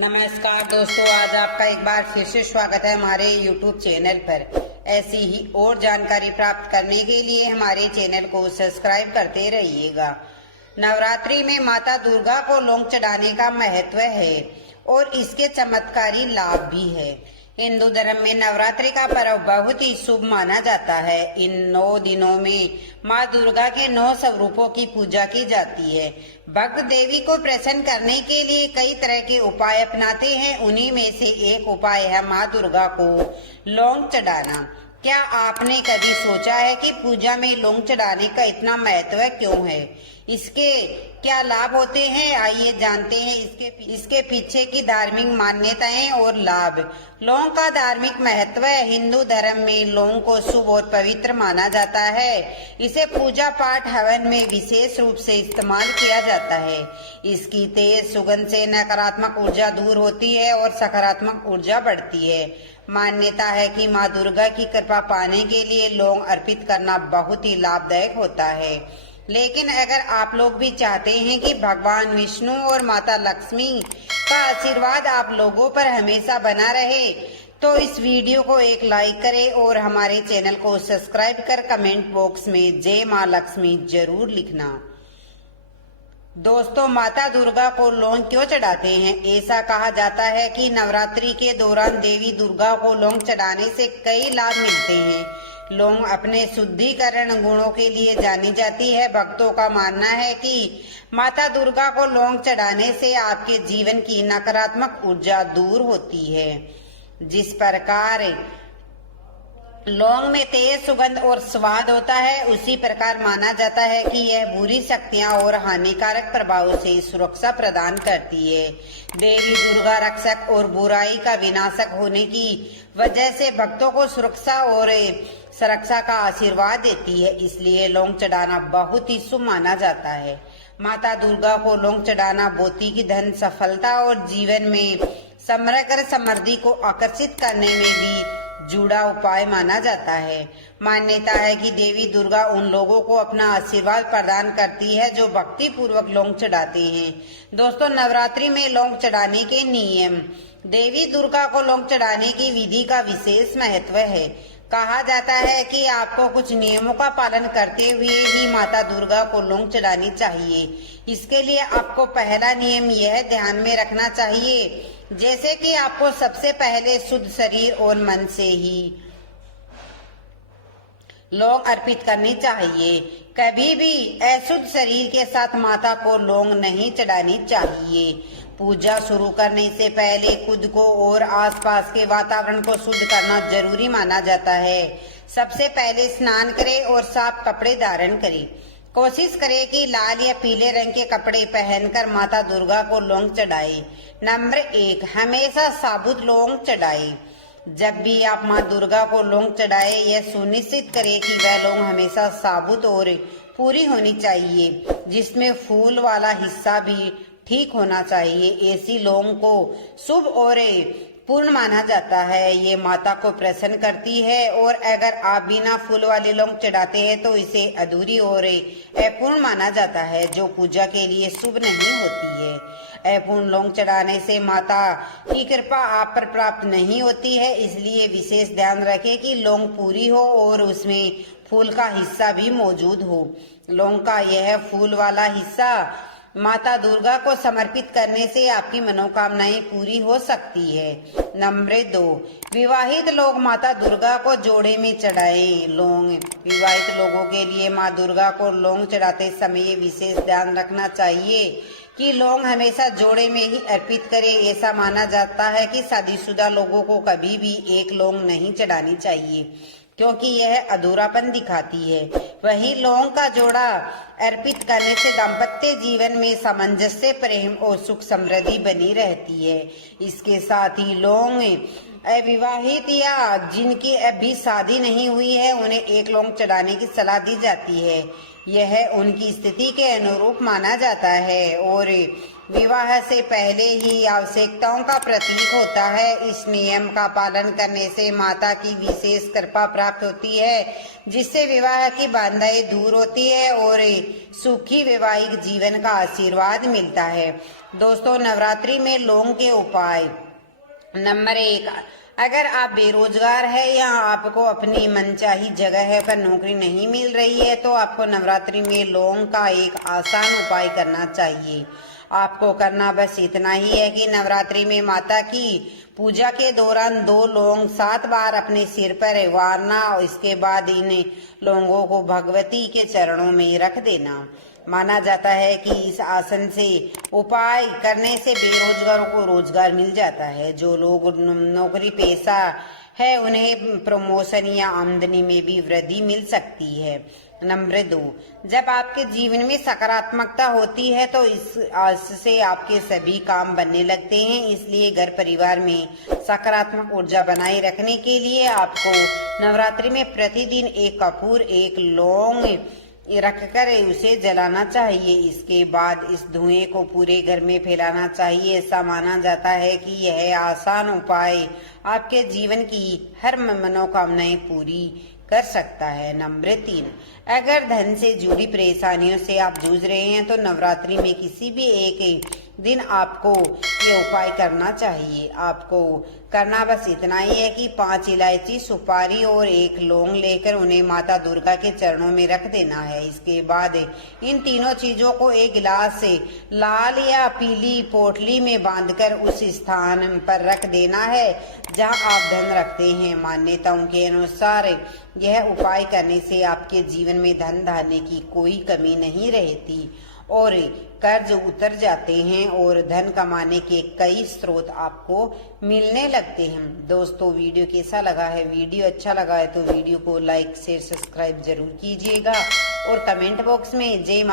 नमस्कार दोस्तों, आज आपका एक बार फिर से स्वागत है हमारे YouTube चैनल पर। ऐसी ही और जानकारी प्राप्त करने के लिए हमारे चैनल को सब्सक्राइब करते रहिएगा। नवरात्रि में माता दुर्गा को लौंग चढ़ाने का महत्व है और इसके चमत्कारी लाभ भी है। हिंदू धर्म में नवरात्रि का पर्व बहुत ही शुभ माना जाता है। इन 9 दिनों में माँ दुर्गा के 9 स्वरूपों की पूजा की जाती है। भक्त देवी को प्रसन्न करने के लिए कई तरह के उपाय अपनाते हैं। उन्हीं में से एक उपाय है माँ दुर्गा को लौंग चढ़ाना। क्या आपने कभी सोचा है कि पूजा में लौंग चढ़ाने का इतना महत्व क्यों है? इसके क्या लाभ होते हैं? आइए जानते हैं इसके पीछे की धार्मिक मान्यताएं और लाभ। लौंग का धार्मिक महत्व है। हिंदू धर्म में लौंग को शुभ और पवित्र माना जाता है। इसे पूजा पाठ हवन में विशेष रूप से इस्तेमाल किया जाता है। इसकी तेज सुगंध से नकारात्मक ऊर्जा दूर होती है और सकारात्मक ऊर्जा बढ़ती है। मान्यता है कि माँ दुर्गा की कृपा पाने के लिए लौंग अर्पित करना बहुत ही लाभदायक होता है। लेकिन अगर आप लोग भी चाहते हैं कि भगवान विष्णु और माता लक्ष्मी का आशीर्वाद आप लोगों पर हमेशा बना रहे, तो इस वीडियो को एक लाइक करें और हमारे चैनल को सब्सक्राइब कर कमेंट बॉक्स में जय माँ लक्ष्मी जरूर लिखना। दोस्तों, माता दुर्गा को लौंग क्यों चढ़ाते हैं? ऐसा कहा जाता है कि नवरात्रि के दौरान देवी दुर्गा को लौंग चढ़ाने से कई लाभ मिलते हैं। लौंग अपने शुद्धिकरण गुणों के लिए जानी जाती है। भक्तों का मानना है कि माता दुर्गा को लौंग चढ़ाने से आपके जीवन की नकारात्मक ऊर्जा दूर होती है। जिस प्रकार लौंग में तेज सुगंध और स्वाद होता है, उसी प्रकार माना जाता है कि यह बुरी शक्तियां और हानिकारक प्रभाव से सुरक्षा प्रदान करती है। देवी दुर्गा रक्षक और बुराई का विनाशक होने की वजह से भक्तों को सुरक्षा और सुरक्षा का आशीर्वाद देती है। इसलिए लौंग चढ़ाना बहुत ही शुभ माना जाता है। माता दुर्गा को लौंग चढ़ाना भौतिक धन, सफलता और जीवन में समग्र समृद्धि को आकर्षित करने में भी जुड़ा उपाय माना जाता है। मान्यता है कि देवी दुर्गा उन लोगों को अपना आशीर्वाद प्रदान करती है जो भक्ति पूर्वक लौंग चढ़ाते हैं। दोस्तों, नवरात्रि में लौंग चढ़ाने के नियम। देवी दुर्गा को लौंग चढ़ाने की विधि का विशेष महत्व है। कहा जाता है कि आपको कुछ नियमों का पालन करते हुए ही माता दुर्गा को लौंग चढ़ानी चाहिए। इसके लिए आपको पहला नियम यह ध्यान में रखना चाहिए, जैसे कि आपको सबसे पहले शुद्ध शरीर और मन से ही लौंग अर्पित करनी चाहिए। कभी भी अशुद्ध शरीर के साथ माता को लौंग नहीं चढ़ानी चाहिए। पूजा शुरू करने से पहले खुद को और आसपास के वातावरण को शुद्ध करना जरूरी माना जाता है। सबसे पहले स्नान करें और साफ कपड़े धारण करें। कोशिश करें कि लाल या पीले रंग के कपड़े पहनकर माता दुर्गा को लौंग चढ़ाएं। नंबर 1, हमेशा साबुत लौंग चढ़ाएं। जब भी आप माँ दुर्गा को लौंग चढ़ाएं, यह सुनिश्चित करें कि वह लौंग हमेशा साबुत और पूरी होनी चाहिए, जिसमें फूल वाला हिस्सा भी ठीक होना चाहिए। ऐसी लौंग को शुभ और पूर्ण माना जाता है। ये माता को प्रसन्न करती है और अगर आप बिना फूल वाली लौंग चढ़ाते हैं तो इसे अधूरी और अपूर्ण माना जाता है, जो पूजा के लिए शुभ नहीं होती है। अपूर्ण लौंग चढ़ाने से माता की कृपा आप पर प्राप्त नहीं होती है। इसलिए विशेष ध्यान रखें कि लौंग पूरी हो और उसमें फूल का हिस्सा भी मौजूद हो। लौंग का यह फूल वाला हिस्सा माता दुर्गा को समर्पित करने से आपकी मनोकामनाएं पूरी हो सकती है। नंबर 2, विवाहित लोग माता दुर्गा को जोड़े में चढ़ाएं लौंग। विवाहित लोगों के लिए माँ दुर्गा को लौंग चढ़ाते समय विशेष ध्यान रखना चाहिए कि लौंग हमेशा जोड़े में ही अर्पित करें। ऐसा माना जाता है कि शादीशुदा लोगों को कभी भी एक लौंग नहीं चढ़ानी चाहिए, क्योंकि यह अधूरापन दिखाती है। वहीं लौंग का जोड़ा अर्पित करने से दाम्पत्य जीवन में सामंजस्य, प्रेम और सुख समृद्धि बनी रहती है। इसके साथ ही लौंग अविवाहित या जिनकी अभी शादी नहीं हुई है, उन्हें एक लौंग चढ़ाने की सलाह दी जाती है। यह उनकी स्थिति के अनुरूप माना जाता है और विवाह से पहले ही आवश्यकताओं का प्रतीक होता है। इस नियम का पालन करने से माता की विशेष कृपा प्राप्त होती है, जिससे विवाह की बाधाएं दूर होती है और सुखी वैवाहिक जीवन का आशीर्वाद मिलता है। दोस्तों, नवरात्रि में लौंग के उपाय। नंबर 1, अगर आप बेरोजगार है या आपको अपनी मनचाही जगह पर नौकरी नहीं मिल रही है तो आपको नवरात्रि में लौंग का एक आसान उपाय करना चाहिए। आपको करना बस इतना ही है कि नवरात्रि में माता की पूजा के दौरान 2 लौंग 7 बार अपने सिर पर वारना और इसके बाद इन लौंगों को भगवती के चरणों में रख देना। माना जाता है कि इस आसन से उपाय करने से बेरोजगारों को रोजगार मिल जाता है। जो लोग नौकरी पेशा है उन्हें प्रमोशन या आमदनी में भी वृद्धि मिल सकती है। नंबर 2, जब आपके जीवन में सकारात्मकता होती है तो इससे आपके सभी काम बनने लगते हैं। इसलिए घर परिवार में सकारात्मक ऊर्जा बनाए रखने के लिए आपको नवरात्रि में प्रतिदिन 1 कपूर 1 लौंग रखकर उसे जलाना चाहिए। इसके बाद इस धुएं को पूरे घर में फैलाना चाहिए। ऐसा माना जाता है कि यह आसान उपाय आपके जीवन की हर मनोकामनाएं पूरी कर सकता है। नंबर 3, अगर धन से जुड़ी परेशानियों से आप जूझ रहे हैं तो नवरात्रि में किसी भी एक दिन आपको ये उपाय करना चाहिए। आपको करना बस इतना ही है कि 5 इलायची, सुपारी और 1 लौंग लेकर उन्हें माता दुर्गा के चरणों में रख देना है। इसके बाद इन तीनों चीजों को एक गिलास से लाल या पीली पोटली में बांधकर उस स्थान पर रख देना है जहां आप धन रखते हैं। मान्यताओं के अनुसार यह उपाय करने से आपके जीवन में धन धान्य की कोई कमी नहीं रहती और कर्ज उतर जाते हैं और धन कमाने के कई स्रोत आपको मिलने लगते हैं। दोस्तों, वीडियो कैसा लगा है? वीडियो अच्छा लगा है तो वीडियो को लाइक शेयर सब्सक्राइब जरूर कीजिएगा और कमेंट बॉक्स में जय